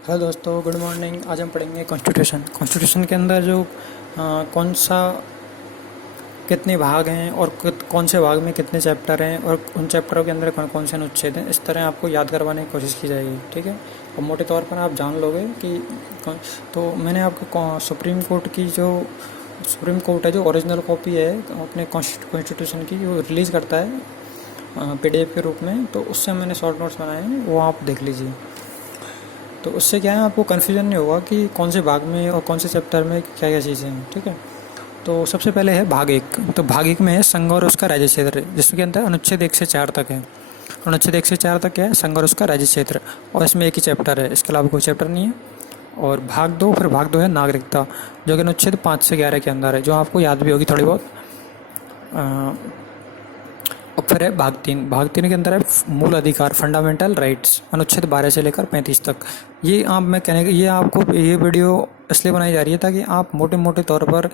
Hello दोस्तों, good morning. आज हम पढ़ेंगे कॉन्स्टिट्यूशन। कॉन्स्टिट्यूशन के अंदर जो कौन सा कितने भाग हैं और कौन से भाग में कितने चैप्टर हैं और उन चैप्टरों के अंदर कौन कौन से अनुच्छेद हैं, इस तरह आपको याद करवाने की कोशिश की जाएगी। ठीक है, और मोटे तौर पर आप जान लोगे कि तो मैंने आपको सुप्रीम कोर्ट है जो ओरिजिनल कॉपी है अपने कॉन्स्टिट्यूशन की, जो रिलीज़ करता है पीडीएफ के रूप में, तो उससे मैंने शॉर्ट नोट्स बनाए हैं, वो आप देख लीजिए। तो उससे क्या है, आपको कन्फ्यूजन नहीं होगा कि कौन से भाग में और कौन से चैप्टर में क्या क्या चीज़ें हैं। ठीक है, तो सबसे पहले है भाग एक। तो भाग एक में है संघ और उसका राज्य क्षेत्र, जिसके अंदर अनुच्छेद 1 से 4 तक है। अनुच्छेद 1 से 4 तक क्या है, संघ और उसका राज्य क्षेत्र, और इसमें एक ही चैप्टर है, इसके अलावा कोई चैप्टर नहीं है। और भाग दो है नागरिकता, जो कि अनुच्छेद 5 से 11 के अंदर है, जो आपको याद भी होगी थोड़ी बहुत। और फिर है भाग तीन के अंदर है मूल अधिकार, फंडामेंटल राइट्स, अनुच्छेद 12 से लेकर 35 तक। ये आपको ये वीडियो इसलिए बनाई जा रही है ताकि आप मोटे मोटे तौर पर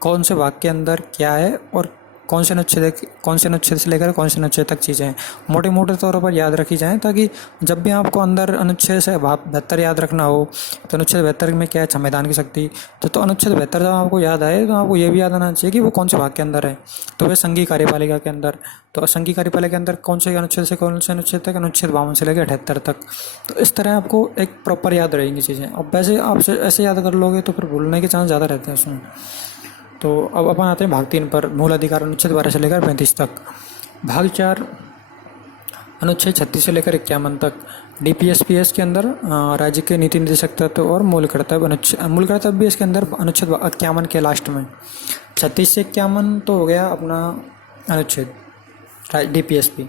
कौन से भाग के अंदर क्या है और कौन से अनुच्छेद से लेकर कौन से अनुच्छेद तक चीज़ें हैं, मोटे मोटे तौर पर याद रखी जाएं, ताकि जब भी आपको अंदर अनुच्छेद से भाग 72 याद रखना हो, तो अनुच्छेद 72 में क्या है, संविधान की शक्ति। तो अनुच्छेद 72 जब आपको याद आए तो आपको ये भी याद आना चाहिए कि वो कौन से भाग के अंदर है। तो वह संघीय कार्यपालिका के अंदर, तो संघीय कार्यपालिका के अंदर कौन से अनुच्छेद से कौन से अनुच्छेद तक, अनुच्छेद 52 से लेकर 78 तक। तो इस तरह आपको एक प्रॉपर याद रहेंगी चीज़ें। अब वैसे आप ऐसे याद कर लोगे तो फिर भूलने के चांस ज़्यादा रहते हैं उसमें। तो अब अपन आते हैं भाग 3 पर, मूल अधिकार, अनुच्छेद 12 से लेकर 35 तक। भाग 4 अनुच्छेद 36 से लेकर 51 तक। डीपीएसपीएस के अंदर राज्य के नीति निर्देशक तत्व और मूल कर्तव्य भी इसके अंदर अनुच्छेद 51 के लास्ट में। 36 से 51 तो हो गया अपना अनुच्छेद डीपीएसपी,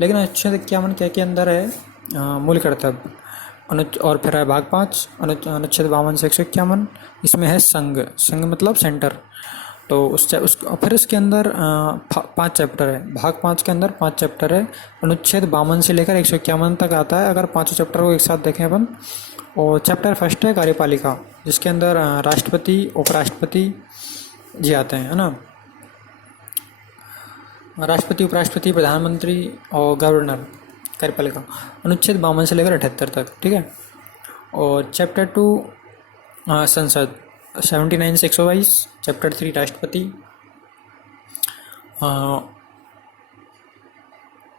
लेकिन अनुच्छेद 51 क्या के अंदर है, मूल कर्तव्य। और फिर है भाग 5 अनुच्छेद 52 से 151, इसमें है संघ मतलब सेंटर। तो फिर इसके अंदर 5 चैप्टर है। भाग 5 के अंदर 5 चैप्टर है, अनुच्छेद 52 से लेकर 151 तक आता है, अगर पाँचों चैप्टर को एक साथ देखें अपन। और चैप्टर फर्स्ट है कार्यपालिका, जिसके अंदर राष्ट्रपति, उपराष्ट्रपति जी आते हैं, है ना। राष्ट्रपति, उपराष्ट्रपति, प्रधानमंत्री और गवर्नर, कार्यपालिका, अनुच्छेद 52 से लेकर 78 तक। ठीक है, और चैप्टर 2 संसद, 79 से 122। चैप्टर 3 राष्ट्रपति,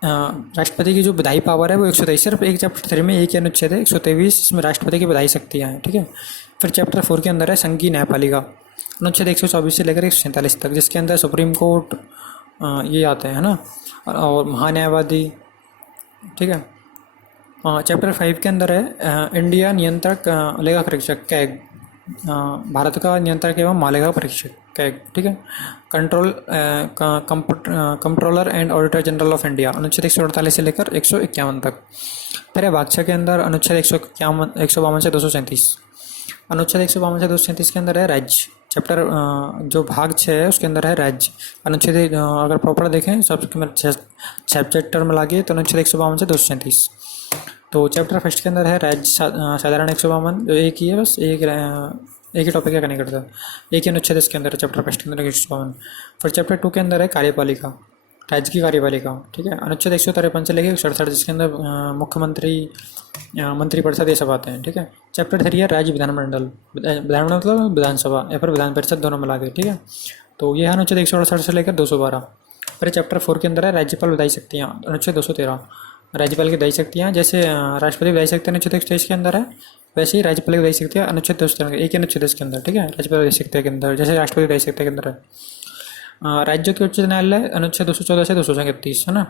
राष्ट्रपति की जो विधायी पावर है वो 123, सिर्फ एक चैप्टर 3 में एक ही अनुच्छेद है 123, इसमें राष्ट्रपति की विधायी शक्तियाँ हैं। ठीक है, फिर चैप्टर 4 के अंदर है संघीय न्यायपालिका, अनुच्छेद 124 से लेकर 147 तक, जिसके अंदर सुप्रीम कोर्ट ये आते हैं, है ना, और महान्यायवादी। ठीक है, चैप्टर 5 के अंदर है इंडिया नियंत्रक लेखा परीक्षक कैग, भारत का नियंत्रक एवं महालेखा परीक्षक कैग। ठीक है, controller and auditor general of India, अनुच्छेद 148 से लेकर 151 तक। फिर है भाग 6 के अंदर अनुच्छेद 152 से 237। अनुच्छेद 152 से 237 के अंदर है राज्य। चैप्टर जो भाग 6 है उसके अंदर है राज्य। अनुच्छेद अगर प्रॉपर देखें सब छः चैप्टर में लागे तो अनुच्छेद 152 से 237। तो चैप्टर फर्स्ट के अंदर है राज्य साधारण 152, जो एक ही है, बस एक ही टॉपिक का नहीं करता, एक ही अनुच्छेद इसके अंदर है चैप्टर फर्स्ट के अंदर 152। फिर चैप्टर 2 के अंदर है कार्यपालिका, राज्य की कार्यपालिका। ठीक है, अनुच्छेद 153 से लेकर 167, जिसके अंदर मुख्यमंत्री, मंत्रिपरिषद ये सब आते हैं। ठीक है, चैप्टर 3 है राज्य विधानमंडल, विधानमंडल मतलब विधानसभा या फिर विधान परिषद, दोनों मिला के। ठीक है, तो ये है अनुच्छेद 168 से लेकर 212। फिर चैप्टर 4 के अंदर है राज्यपाल विधायी शक्तियाँ, अनुच्छेद 213। राज्यपाल की विधायी शक्तियाँ जैसे राष्ट्रपति विधायी शक्ति अनुच्छेद 123 के अंदर है, वैसे ही राज्यपाल की विधायी शक्तियाँ अनुच्छेद 213 एक ही अनुच्छेद के अंदर। ठीक है, राज्यपाल विधायी शक्ति के अंदर जैसे राष्ट्रपति विधायी शक्ति के अंदर है। राज्यों के उच्च न्यायालय अनुच्छेद 214 से 231, है ना।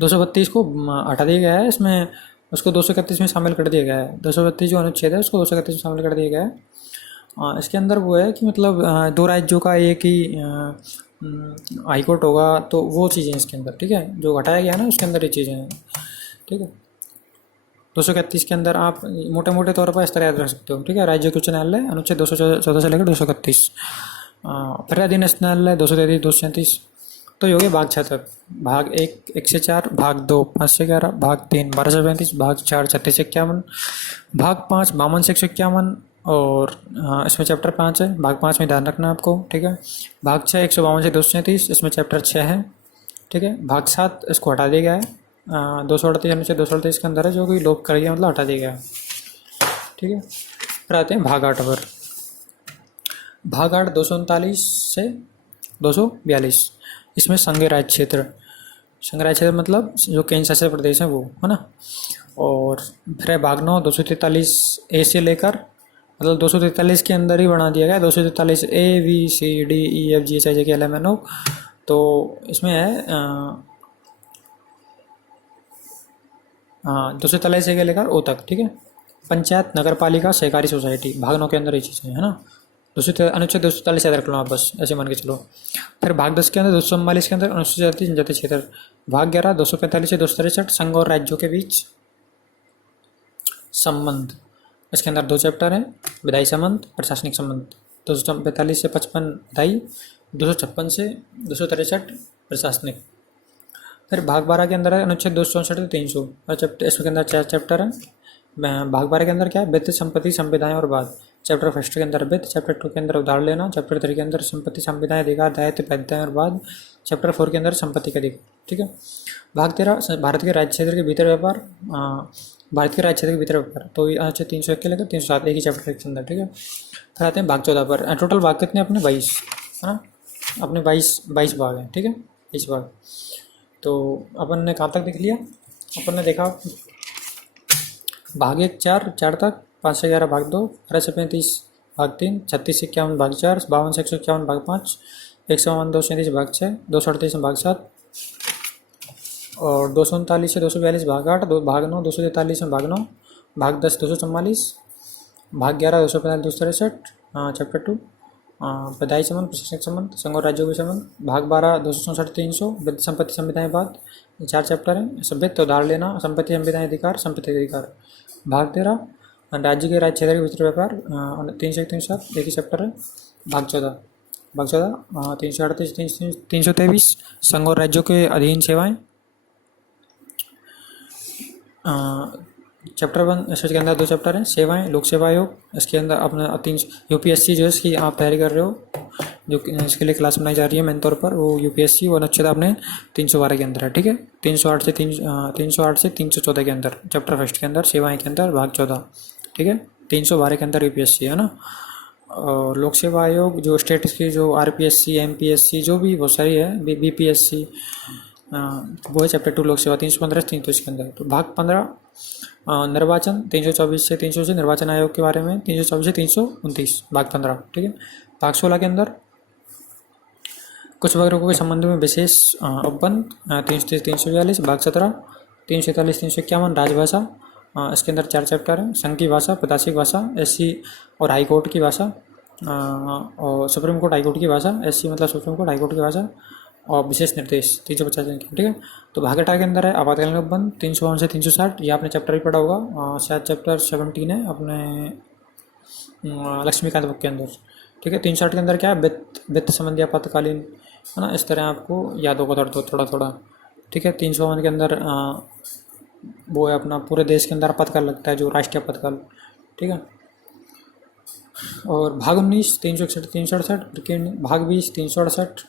232 को हटा दिया गया है, इसमें उसको 231 में शामिल कर दिया गया है। 232 जो अनुच्छेद है उसको 231 में शामिल कर दिया गया है। इसके अंदर वो है कि मतलब दो राज्यों का एक ही हाई कोर्ट होगा, तो वो चीज़ें इसके अंदर। ठीक है, जो घटाया गया है ना उसके अंदर ये चीज़ें हैं। ठीक है, 231 के अंदर आप मोटे मोटे तौर पर इस तरह याद रख सकते हो। ठीक है, राज्य के उच्च न्यायालय अनुच्छेद 214 से लेकर 231। फिर अधीनस्थ न्यायालय 233, 237। तो ये हो गया भाग 6 तक। भाग 1 से 4, भाग 2 5 से 11, भाग 3 12 से 35, भाग 4 36 से 51, भाग 5 52 से 151, और इसमें चैप्टर 5 है। भाग 5 में ध्यान रखना आपको। ठीक है, भाग 6 152 से 237, इसमें चैप्टर 6 है। ठीक है, भाग 7 इसको हटा दिया गया है, 238 अनुच्छेद 238 के अंदर है, जो कि लोप कर गया मतलब हटा दिया गया है। ठीक है। फिर आते हैं भाग 8 पर। भाग 8 239 से 242। इसमें संघीय राज्य क्षेत्र, संघ राज्य क्षेत्र मतलब जो केंद्र शासित प्रदेश है वो, है ना। और फिर है भाग 9 243 ए से लेकर, मतलब 243 के अंदर ही बना दिया गया, 243 A B C D E F G H I J K L M N O. तो इसमें है 243 से लेकर ओ तक, ठीक है। पंचायत, नगर पालिका, सहकारी सोसाइटी, भाग 9 के अंदर ये चीज़ें है ना। अनुच्छेद 243 याद रख लो आप, बस ऐसे मान के चलो। फिर भाग 10 के अंदर 244 के अंदर अनुसूचित जाति जनजाति क्षेत्र। भाग 11 245 से 263 संघ और राज्यों के बीच संबंध। इसके अंदर 2 चैप्टर हैं, विधायी संबंध, प्रशासनिक संबंध। 245 से 55 विधायी, 256 से 263 प्रशासनिक। फिर भाग 12 के अंदर है अनुच्छेद 264 से 300 और चैप्टर, इसके अंदर 4 चैप्टर हैं। भाग 12 के अंदर क्या है, वित्त, संपत्ति, संविधाएं और बाद। चैप्टर फर्स्ट के अंदर वित्त, चैप्टर 2 के अंदर उधार लेना, चैप्टर 3 के अंदर संपत्ति, संविधाएं, अधिकार, दायित्व, बाध्यताएं और बाद। चैप्टर 4 के अंदर संपत्ति का अधिकार, ठीक है। भाग 13 भारत के राज्य क्षेत्र के भीतर व्यापार, भारत के राज्य क्षेत्र के भीतर व्यापार। तो ये अनुच्छेद 301 के लेकर 307 एक ही चैप्टर के अंदर, ठीक है। फिर आते हैं भाग 14 पर। टोटल भाग कितने अपने 22, है ना, अपने 22 भाग हैं, ठीक है, 22 भाग। तो अपन ने कहाँ तक देख लिया, अपन ने देखा भाग 1 4 तक, 5 से 11 भाग 2, 18 से 35 भाग 3, 36 से 51 भाग 4, 52 से 151 भाग 5, 152 237 भाग 6, 238 भाग 7 और 239 से 242 भाग 8, भाग 9 243 में भाग 9, भाग 10 244, भाग 11 245 263, चैप्टर 2 विधायी संबंध, प्रशासनिक संबंध, संघ और राज्यों के संबंध। भाग 12 264 300 वित्त, संपत्ति, संविधाएं, बाद। 4 चैप्टर हैं, वित्त, उधार लेना, संपत्ति, संविधाएं, अधिकार, संपत्ति अधिकार। भाग 13 राज्य के राज्य क्षेत्र के भीतर व्यापार, 3 से 307 एक ही चैप्टर है। भाग 14 338 323 संघ और राज्यों के अधीन सेवाएं। चैप्टर 1 इसके अंदर 2 चैप्टर हैं, सेवाएं, लोक सेवा आयोग। इसके अंदर अपना 3 यूपीएससी जो है इसकी आप तैयारी कर रहे हो, जो इसके लिए क्लास बनाई जा रही है मेन तौर पर, वो यूपीएससी वो अनुच्छेद अपने 312 के अंदर है, ठीक है। 308 से 314 के अंदर, चैप्टर फर्स्ट के अंदर सेवाएं के अंदर भाग 14, ठीक है। 312 के अंदर यूपीएससी है ना। और लोक सेवा आयोग जो स्टेट की जो आरपीएससी, एमपीएससी जो भी बहुत सारी है, बीपीएससी, वो है चैप्टर 2 लोक सेवा 315 330 के अंदर। तो भाग 15 निर्वाचन 324 से 300 से निर्वाचन आयोग के बारे में, 324 से 329 भाग 15, ठीक है। भाग 16 के अंदर कुछ वर्गों के संबंध में विशेष उपबंध 330 से 342। भाग 17 347 351 राजभाषा। इसके अंदर 4 चैप्टर हैं, संघ की भाषा, प्रादेशिक भाषा, एससी और हाई कोर्ट की भाषा, और सुप्रीम कोर्ट हाई कोर्ट की भाषा, एससी मतलब सुप्रीम कोर्ट हाई कोर्ट की भाषा, और विशेष निर्देश 350 की, ठीक है। तो भाग 18 के अंदर है आपातकालीन उपबंध 352 से 360, ये आपने चैप्टर भी पढ़ा होगा, शायद चैप्टर 17 है अपने लक्ष्मीकांत बुक के अंदर, ठीक है। 360 के अंदर क्या है, वित्त संबंधी आपातकालीन, है ना, इस तरह आपको याद होगा थोड़ा थोड़ा, ठीक है। 352 के अंदर वो है अपना पूरे देश के अंदर आपातकाल लगता है, जो राष्ट्रीय आपातकाल, ठीक है। और भाग 19 361 368, भाग 20 368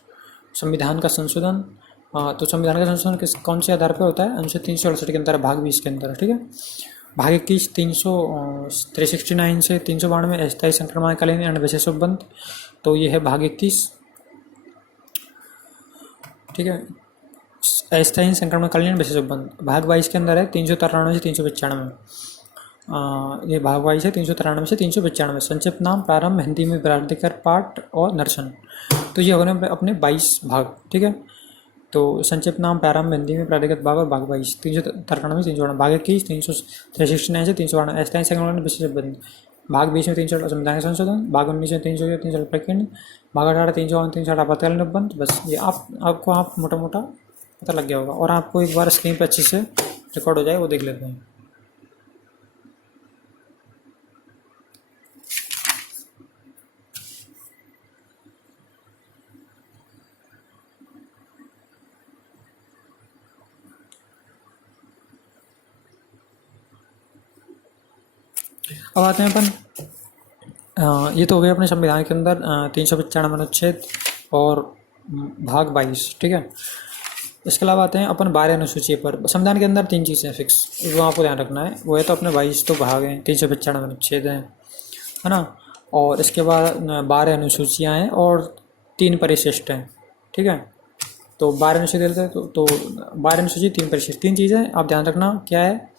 संविधान का संशोधन। तो संविधान का संशोधन कौन से आधार पर होता है, अनुच्छेद 368 के अंदर, भाग 20 के अंदर, ठीक है। भाग 21 369 से 392 अस्थायी संक्रमणकालीन एंड विशेष उपबंध। तो ये है भाग 21, ठीक है, अस्थायी संक्रमणकालीन विशेष उपबंध। भाग 22 के अंदर है 393 से 395, ये भाग 22 है 393 से 395। संक्षिप्त नाम, प्रारंभ, हिंदी में प्राधिकार, पाठ और दर्शन। तो ये होने अपने 22 भाग, ठीक है। तो संक्षिप्त नाम, प्रारंभ, हिंदी में प्राधिकृत भाग और भाग 22 393 394। भाग 21 369 से 392 अस्थायी संक्रमण विशेष उपबंध। भाग 20 में 300 संविधान का संशोधन। भाग 19 में 300 300 प्रकरण। भाग 18 300 360 आपातकालीन उपबंध। बस ये आपको आप मोटा मोटा पता लग गया होगा, और आपको एक बार स्क्रीन पर अच्छे से रिकॉर्ड हो जाए वो देख लेते हैं। अब आते हैं अपन, ये तो हो गया अपने संविधान के अंदर 395 अनुच्छेद और भाग 22, ठीक है। इसके अलावा आते हैं अपन 12 अनुसूची पर। संविधान के अंदर 3 चीज़ें फिक्स, वो आपको ध्यान रखना है। वो है तो अपने 22 तो भाग हैं, 395 अनुच्छेद हैं, है ना। और इसके बाद 12 अनुसूचियाँ हैं और 3 परिशिष्ट हैं, ठीक है। तो 12 अनुसूची देते हैं तो 12 अनुसूची 3 परिशिष्ट, 3 चीज़ें आप ध्यान रखना क्या है।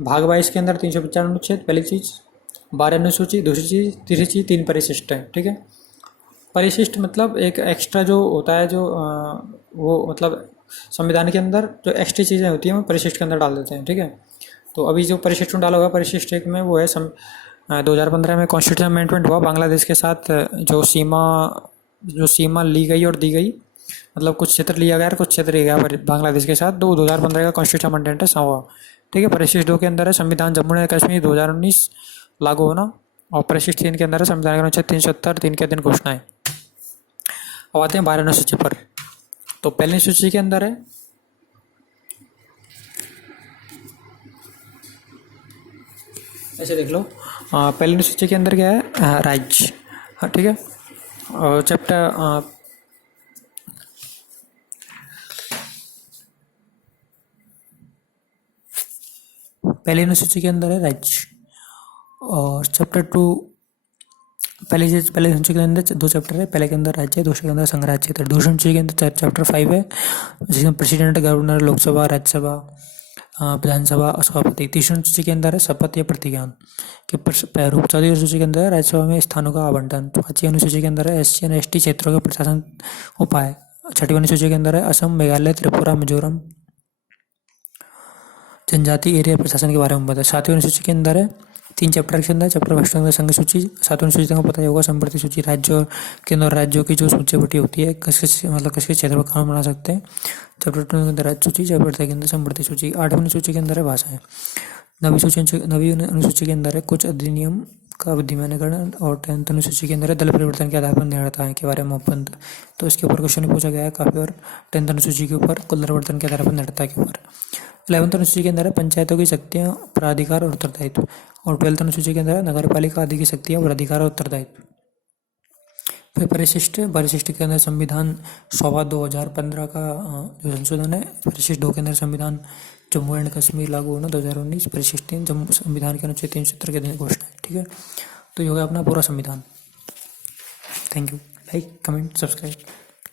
भाग 22 के अंदर 395 अनुच्छेद पहली चीज़, 12 अनुसूची दूसरी चीज़, तीसरी चीज़ 3 परिशिष्ट है, ठीक है। परिशिष्ट मतलब एक एक्स्ट्रा जो होता है, जो वो मतलब संविधान के अंदर जो एक्स्ट्रा चीज़ें होती हैं वो परिशिष्ट के अंदर डाल देते हैं, ठीक है। तो अभी जो परिशिष्ट में डाला हुआ परिशिष्ट एक में वो है 2015 में कॉन्स्टिट्यूशन अमेंडमेंट हुआ बांग्लादेश के साथ, जो सीमा ली गई और दी गई, मतलब कुछ क्षेत्र लिया गया और कुछ क्षेत्र लिया गया बांग्लादेश के साथ। 2015 का कॉन्स्टिट्यूशन अमेंडमेंट है हुआ, ठीक है। परिशिष्ट 2 के अंदर है संविधान जम्मू एंड कश्मीर 2019 लागू होना, और परिशिष्ट 3 के अंदर है संविधान के अनुच्छेद 370 3 के अधीन घोषणाएं। अब आते हैं 12 अनुसूची पर। तो पहली सूची के अंदर है ऐसे देख लो, पहली सूची के अंदर क्या है, राज्य, हाँ ठीक है। और चैप्टर पहली अनुसूची के अंदर है राज्य। और चैप्टर 2 पहले अनुसूची के अंदर 2 चैप्टर है, पहले के अंदर राज्य है, दूसरे के अंदर संघ राज्य क्षेत्र। दूसरी अनुसूची के अंदर चैप्टर 5 है जिसमें प्रेसिडेंट, गवर्नर, लोकसभा, राज्यसभा, विधानसभा, सभापति। तीसरी अनुसूची के अंदर है शपथ या प्रतिज्ञान के प्रारूप। चौथी अनुसूची के अंदर है राज्यसभा में स्थानों का आवंटन। पांचवी अनुसूची के अंदर है SC और ST क्षेत्रों के प्रशासन उपाय। छठवीं अनुसूची के अंदर है असम, मेघालय, त्रिपुरा, मिजोरम जनजाति एरिया प्रशासन के बारे में बताया। सातवीं अनुसूची के अंदर है 3 चैप्टर के अंदर, चैप्टर फर्स्ट अंदर संघ सूची। सातवीं अनुसूची को पता ही होगा संप्रति सूची, राज्यों के अंदर राज्यों की जो सूची बटी होती है, किसके क्षेत्र पर कानून बना सकते हैं। चैप्टर 2 के अंदर राज्य सूची, चैप्टर 3 के अंदर संप्रति सूची। 8वीं अनुसूची के अंदर है भाषाएं। 9वीं अनुसूची के अंदर है कुछ अधिनियम का विधिमान्यकरण। और 10th अनुसूची के अंदर है दल परिवर्तन के आधार पर निर्णय के बारे में ओपन। तो इसके ऊपर क्वेश्चन पूछा गया है काफ़ी, और 10th अनुसूची के ऊपर कुल परिवर्तन के आधार पर निर्णय के ऊपर। 11th अनुसूची के अंदर है पंचायतों की शक्तियाँ, प्राधिकार और उत्तरदायित्व। और 12th अनुसूची के अंदर है नगरपालिका आदि की शक्तियाँ और अधिकार और उत्तरदायित्व। फिर परिशिष्ट के अंदर संविधान सभा 2015 का जो संशोधन है। परिशिष्ट 2 के अंदर संविधान जम्मू एंड कश्मीर लागू होना 2019। परिशिष्ट 3 जम्मू संविधान के अनुच्छेद 370 के अधीन घोषणा है, ठीक है। तो ये हो गया अपना पूरा संविधान। Thank you. Like, comment, subscribe.